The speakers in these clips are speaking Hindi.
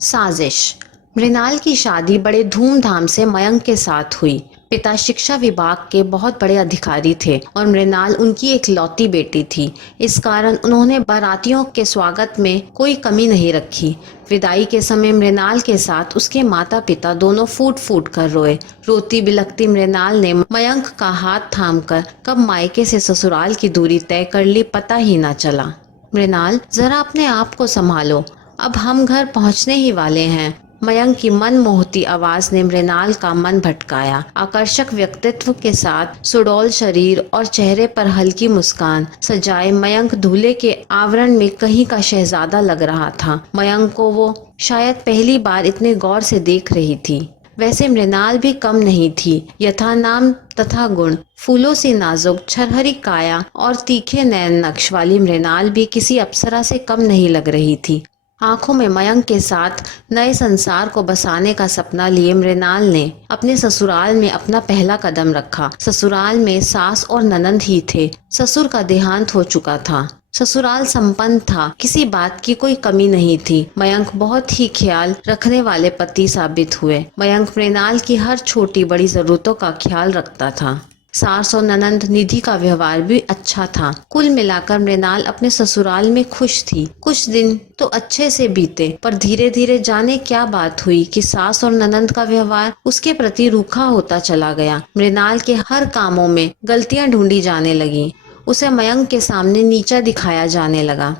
साजिश। मृणाल की शादी बड़े धूमधाम से मयंक के साथ हुई। पिता शिक्षा विभाग के बहुत बड़े अधिकारी थे और मृणाल उनकी इकलौती बेटी थी। इस कारण उन्होंने बारातियों के स्वागत में कोई कमी नहीं रखी। विदाई के समय मृणाल के साथ उसके माता पिता दोनों फूट फूट कर रोए। रोती बिलखती मृणाल ने मयंक का हाथ थामकर कब मायके से ससुराल की दूरी तय कर ली पता ही न चला। मृणाल, जरा अपने आप को संभालो, अब हम घर पहुंचने ही वाले हैं। मयंक की मन मोहती आवाज ने मृणाल का मन भटकाया। आकर्षक व्यक्तित्व के साथ सुडौल शरीर और चेहरे पर हल्की मुस्कान सजाए मयंक दूल्हे के आवरण में कहीं का शहजादा लग रहा था। मयंक को वो शायद पहली बार इतने गौर से देख रही थी। वैसे मृणाल भी कम नहीं थी। यथा नाम तथा गुण, फूलों सी नाजुक छरहरी काया और तीखे नैन नक्श वाली मृणाल भी किसी अप्सरा से कम नहीं लग रही थी। आंखों में मयंक के साथ नए संसार को बसाने का सपना लिए मृणाल ने अपने ससुराल में अपना पहला कदम रखा। ससुराल में सास और ननंद ही थे। ससुर का देहांत हो चुका था। ससुराल संपन्न था, किसी बात की कोई कमी नहीं थी। मयंक बहुत ही ख्याल रखने वाले पति साबित हुए। मयंक मृणाल की हर छोटी बड़ी जरूरतों का ख्याल रखता था। सास और ननंद निधि का व्यवहार भी अच्छा था। कुल मिलाकर मृणाल अपने ससुराल में खुश थी। कुछ दिन तो अच्छे से बीते, पर धीरे धीरे जाने क्या बात हुई कि सास और ननंद का व्यवहार उसके प्रति रूखा होता चला गया। मृणाल के हर कामों में गलतियां ढूंढी जाने लगी। उसे मयंक के सामने नीचा दिखाया जाने लगा।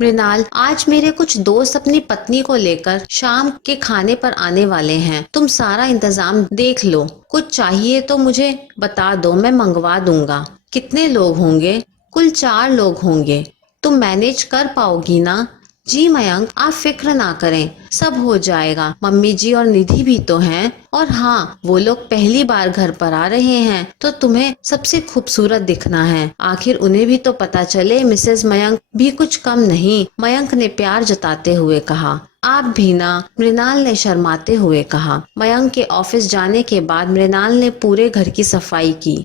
मृणाल, आज मेरे कुछ दोस्त अपनी पत्नी को लेकर शाम के खाने पर आने वाले हैं। तुम सारा इंतजाम देख लो। कुछ चाहिए तो मुझे बता दो, मैं मंगवा दूंगा। कितने लोग होंगे? कुल 4 लोग होंगे। तुम मैनेज कर पाओगी ना? जी मयंक, आप फिक्र ना करें, सब हो जाएगा। मम्मी जी और निधि भी तो हैं। और हाँ, वो लोग पहली बार घर पर आ रहे हैं तो तुम्हें सबसे खूबसूरत दिखना है। आखिर उन्हें भी तो पता चले मिसेस मयंक भी कुछ कम नहीं। मयंक ने प्यार जताते हुए कहा। आप भी ना, मृणाल ने शर्माते हुए कहा। मयंक के ऑफिस जाने के बाद मृणाल ने पूरे घर की सफाई की।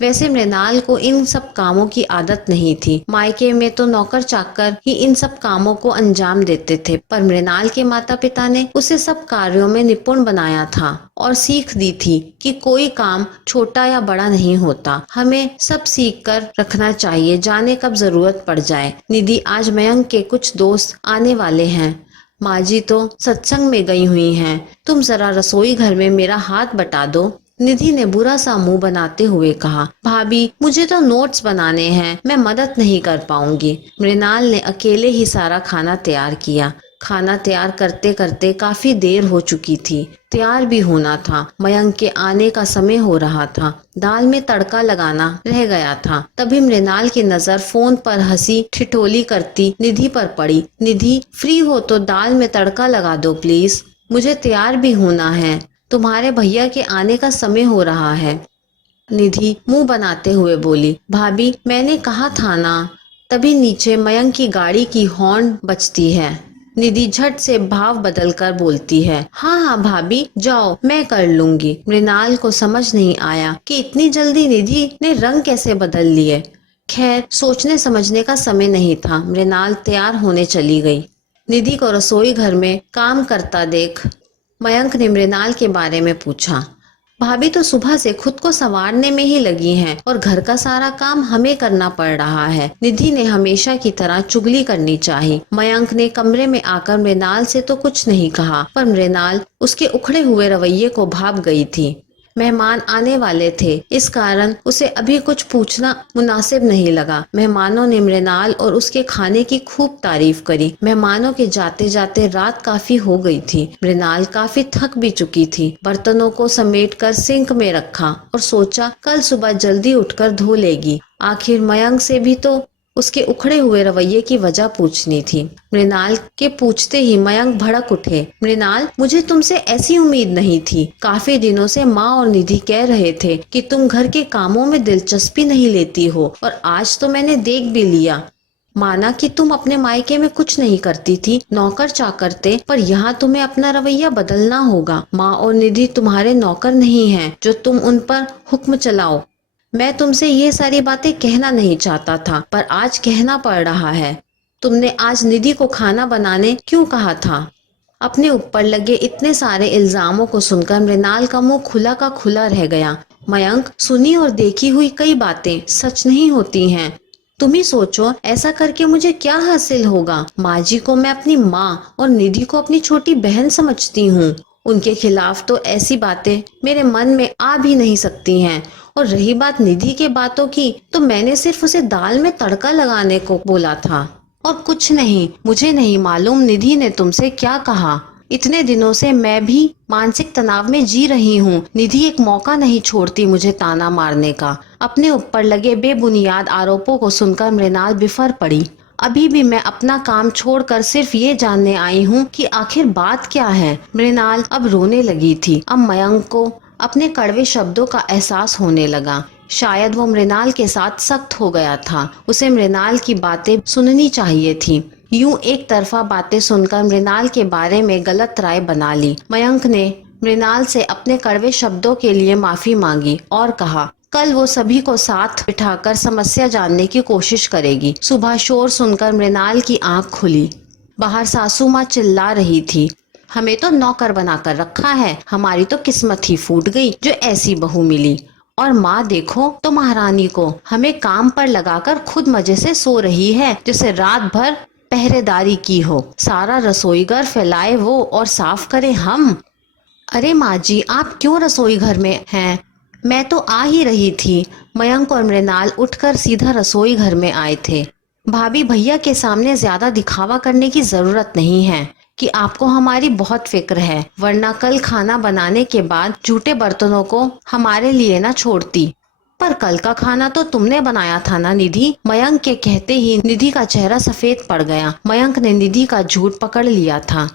वैसे मृणाल को इन सब कामों की आदत नहीं थी। मायके में तो नौकर चाकर ही इन सब कामों को अंजाम देते थे, पर मृणाल के माता पिता ने उसे सब कार्यों में निपुण बनाया था और सीख दी थी कि कोई काम छोटा या बड़ा नहीं होता। हमें सब सीख कर रखना चाहिए, जाने कब जरूरत पड़ जाए। निधि, आज मयंक के कुछ दोस्त आने वाले हैं। माँ जी तो सत्संग में गई हुई हैं। तुम जरा रसोई घर में मेरा हाथ बटा दो। निधि ने बुरा सा मुंह बनाते हुए कहा। भाभी, मुझे तो नोट्स बनाने हैं, मैं मदद नहीं कर पाऊंगी। मृणाल ने अकेले ही सारा खाना तैयार किया। खाना तैयार करते करते काफी देर हो चुकी थी। तैयार भी होना था। मयंक के आने का समय हो रहा था। दाल में तड़का लगाना रह गया था। तभी मृणाल की नजर फोन पर हंसी ठिठोली करती निधि पर पड़ी। निधि, फ्री हो तो दाल में तड़का लगा दो प्लीज, मुझे तैयार भी होना है। तुम्हारे भैया के आने का समय हो रहा है। निधि मुंह बनाते हुए बोली। भाभी, मैंने कहा था ना। तभी नीचे मयंक की गाड़ी की हॉर्न बजती है। निधि झट से भाव बदलकर बोलती है। हाँ हाँ भाभी, जाओ, मैं कर लूंगी। मृणाल को समझ नहीं आया कि इतनी जल्दी निधि ने रंग कैसे बदल लिए। खैर, सोचने समझने का समय नहीं था। मृणाल तैयार होने चली गई। निधि को रसोई घर में काम करता देख मयंक ने मृणाल के बारे में पूछा। भाभी तो सुबह से खुद को संवारने में ही लगी हैं और घर का सारा काम हमें करना पड़ रहा है। निधि ने हमेशा की तरह चुगली करनी चाहिए। मयंक ने कमरे में आकर मृणाल से तो कुछ नहीं कहा, पर मृणाल उसके उखड़े हुए रवैये को भाप गई थी। मेहमान आने वाले थे, इस कारण उसे अभी कुछ पूछना मुनासिब नहीं लगा। मेहमानों ने मृणाल और उसके खाने की खूब तारीफ करी। मेहमानों के जाते जाते रात काफी हो गई थी। मृणाल काफी थक भी चुकी थी। बर्तनों को समेटकर सिंक में रखा और सोचा कल सुबह जल्दी उठकर धो लेगी। आखिर मयंक से भी तो उसके उखड़े हुए रवैये की वजह पूछनी थी। मृणाल के पूछते ही मयंक भड़क उठे। मृणाल, मुझे तुमसे ऐसी उम्मीद नहीं थी। काफी दिनों से माँ और निधि कह रहे थे कि तुम घर के कामों में दिलचस्पी नहीं लेती हो, और आज तो मैंने देख भी लिया। माना कि तुम अपने मायके में कुछ नहीं करती थी, नौकर चाकर थे, पर यहाँ तुम्हें अपना रवैया बदलना होगा। माँ और निधि तुम्हारे नौकर नहीं हैं जो तुम उन पर हुक्म चलाओ। मैं तुमसे ये सारी बातें कहना नहीं चाहता था, पर आज कहना पड़ रहा है। तुमने आज निधि को खाना बनाने क्यों कहा था? अपने ऊपर लगे इतने सारे इल्जामों को सुनकर मृणाल का मुंह खुला का खुला रह गया। मयंक, सुनी और देखी हुई कई बातें सच नहीं होती हैं। तुम ही सोचो, ऐसा करके मुझे क्या हासिल होगा। माँ जी को मैं अपनी माँ और निधि को अपनी छोटी बहन समझती हूँ। उनके खिलाफ तो ऐसी बातें मेरे मन में आ भी नहीं सकती हैं। और रही बात निधि के बातों की, तो मैंने सिर्फ उसे दाल में तड़का लगाने को बोला था और कुछ नहीं। मुझे नहीं मालूम निधि ने तुमसे क्या कहा। इतने दिनों से मैं भी मानसिक तनाव में जी रही हूँ। निधि एक मौका नहीं छोड़ती मुझे ताना मारने का। अपने ऊपर लगे बेबुनियाद आरोपों को सुनकर मृणाल बिफर पड़ी। अभी भी मैं अपना काम छोड़कर सिर्फ ये जानने आई हूँ कि आखिर बात क्या है। मृणाल अब रोने लगी थी। अब मयंक को अपने कड़वे शब्दों का एहसास होने लगा। शायद वो मृणाल के साथ सख्त हो गया था। उसे मृणाल की बातें सुननी चाहिए थी। यूं एक तरफा बातें सुनकर मृणाल के बारे में गलत राय बना ली। मयंक ने मृणाल से अपने कड़वे शब्दों के लिए माफी मांगी और कहा, कल वो सभी को साथ बिठाकर समस्या जानने की कोशिश करेगी। सुबह शोर सुनकर मृणाल की आंख खुली। बाहर सासू माँ चिल्ला रही थी, हमें तो नौकर बनाकर रखा है, हमारी तो किस्मत ही फूट गई जो ऐसी बहू मिली। और माँ देखो तो महारानी को हमें काम पर लगाकर खुद मजे से सो रही है, जैसे रात भर पहरेदारी की हो। सारा रसोई घर फैलाए वो और साफ करे हम। अरे माँ जी, आप क्यों रसोई घर में हैं? मैं तो आ ही रही थी। मयंक और मृणाल उठकर सीधा रसोई घर में आए थे। भाभी, भैया के सामने ज्यादा दिखावा करने की जरूरत नहीं है कि आपको हमारी बहुत फिक्र है, वरना कल खाना बनाने के बाद जूठे बर्तनों को हमारे लिए ना छोड़ती। पर कल का खाना तो तुमने बनाया था ना निधि? मयंक के कहते ही निधि का चेहरा सफेद पड़ गया। मयंक ने निधि का झूठ पकड़ लिया था।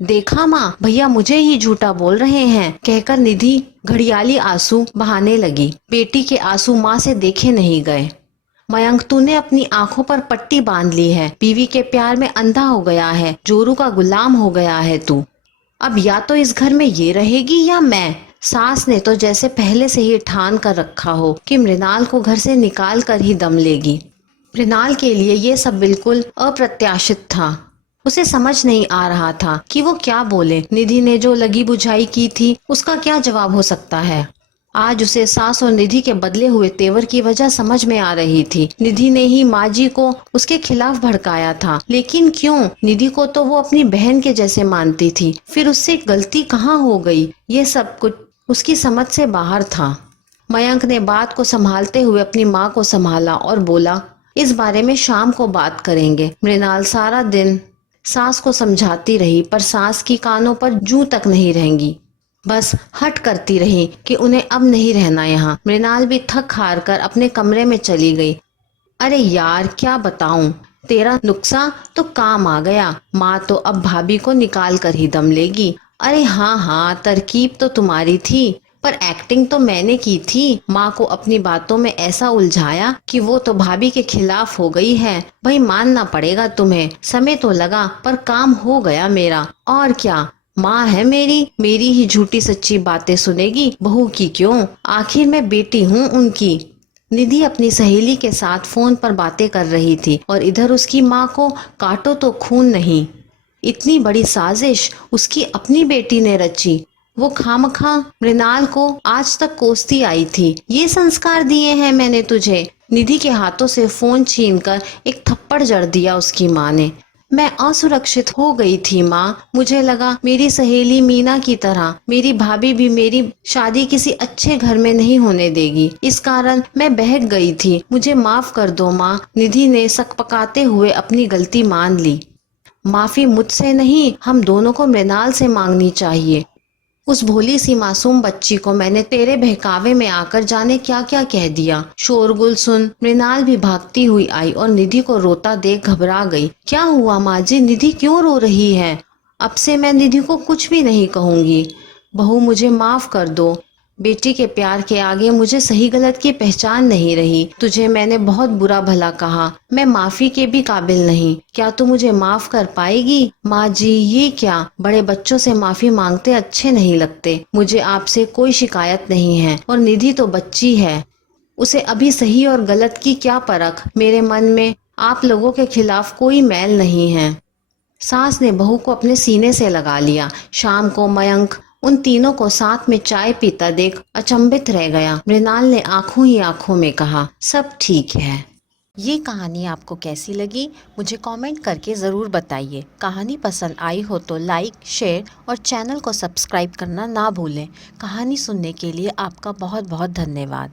देखा माँ, भैया मुझे ही झूठा बोल रहे हैं, कहकर निधि घड़ियाली आंसू बहाने लगी। बेटी के आंसू माँ से देखे नहीं गए। मयंक, तूने अपनी आंखों पर पट्टी बांध ली है। बीवी के प्यार में अंधा हो गया है, जोरू का गुलाम हो गया है तू। अब या तो इस घर में ये रहेगी या मैं। सास ने तो जैसे पहले से ही ठान कर रखा हो कि मृणाल को घर से निकाल कर ही दम लेगी। मृणाल के लिए ये सब बिल्कुल अप्रत्याशित था। उसे समझ नहीं आ रहा था कि वो क्या बोले। निधि ने जो लगी बुझाई की थी, उसका क्या जवाब हो सकता है। आज उसे सास और निधि के बदले हुए तेवर की वजह समझ में आ रही थी। निधि ने ही माँ जी को उसके खिलाफ भड़काया था, लेकिन क्यों? निधि को तो वो अपनी बहन के जैसे मानती थी। फिर उससे गलती कहाँ हो गई? ये सब कुछ उसकी समझ से बाहर था। मयंक ने बात को संभालते हुए अपनी माँ को संभाला और बोला, इस बारे में शाम को बात करेंगे। मृणाल सारा दिन सास को समझाती रही, पर सास की कानों पर जूं तक नहीं रहेंगी। बस हट करती रही कि उन्हें अब नहीं रहना यहाँ। मृणाल भी थक हार कर अपने कमरे में चली गई। अरे यार, क्या बताऊं, तेरा नुक्सा तो काम आ गया। माँ तो अब भाभी को निकाल कर ही दम लेगी। अरे हाँ हाँ, तरकीब तो तुम्हारी थी, पर एक्टिंग तो मैंने की थी। माँ को अपनी बातों में ऐसा उलझाया कि वो तो भाभी के खिलाफ हो गई है। भाई मानना पड़ेगा तुम्हें, समय तो लगा पर काम हो गया मेरा। और क्या, माँ है मेरी, मेरी ही झूठी सच्ची बातें सुनेगी, बहू की क्यों? आखिर मैं बेटी हूँ उनकी। निधि अपनी सहेली के साथ फोन पर बातें कर रही थी और इधर उसकी माँ को काटो तो खून नहीं। इतनी बड़ी साजिश उसकी अपनी बेटी ने रची। वो खामखा मृणाल को आज तक कोसती आई थी। ये संस्कार दिए हैं मैंने तुझे। निधि के हाथों से फोन छीनकर एक थप्पड़ जड़ दिया उसकी माँ ने। मैं असुरक्षित हो गई थी माँ। मुझे लगा मेरी सहेली मीना की तरह मेरी भाभी भी मेरी शादी किसी अच्छे घर में नहीं होने देगी। इस कारण मैं बहक गई थी। मुझे माफ कर दो माँ। निधि ने सकपकाते हुए अपनी गलती मान ली। माफी मुझसे नहीं, हम दोनों को मृणाल से मांगनी चाहिए। उस भोली सी मासूम बच्ची को मैंने तेरे बहकावे में आकर जाने क्या क्या कह दिया। शोरगुल सुन मृणाल भी भागती हुई आई और निधि को रोता देख घबरा गई। क्या हुआ माँ जी, निधि क्यों रो रही है? अब से मैं निधि को कुछ भी नहीं कहूंगी। बहू, मुझे माफ कर दो। बेटी के प्यार के आगे मुझे सही गलत की पहचान नहीं रही। तुझे मैंने बहुत बुरा भला कहा। मैं माफी के भी काबिल नहीं। क्या तू मुझे माफ कर पाएगी? माँ जी, ये क्या, बड़े बच्चों से माफी मांगते अच्छे नहीं लगते। मुझे आपसे कोई शिकायत नहीं है और निधि तो बच्ची है, उसे अभी सही और गलत की क्या परख। मेरे मन में आप लोगों के खिलाफ कोई मैल नहीं है। सास ने बहू को अपने सीने से लगा लिया। शाम को मयंक उन तीनों को साथ में चाय पीता देख अचंभित रह गया। मृणाल ने आंखों ही आंखों में कहा, सब ठीक है। ये कहानी आपको कैसी लगी मुझे कमेंट करके ज़रूर बताइए। कहानी पसंद आई हो तो लाइक, शेयर और चैनल को सब्सक्राइब करना ना भूलें। कहानी सुनने के लिए आपका बहुत बहुत धन्यवाद।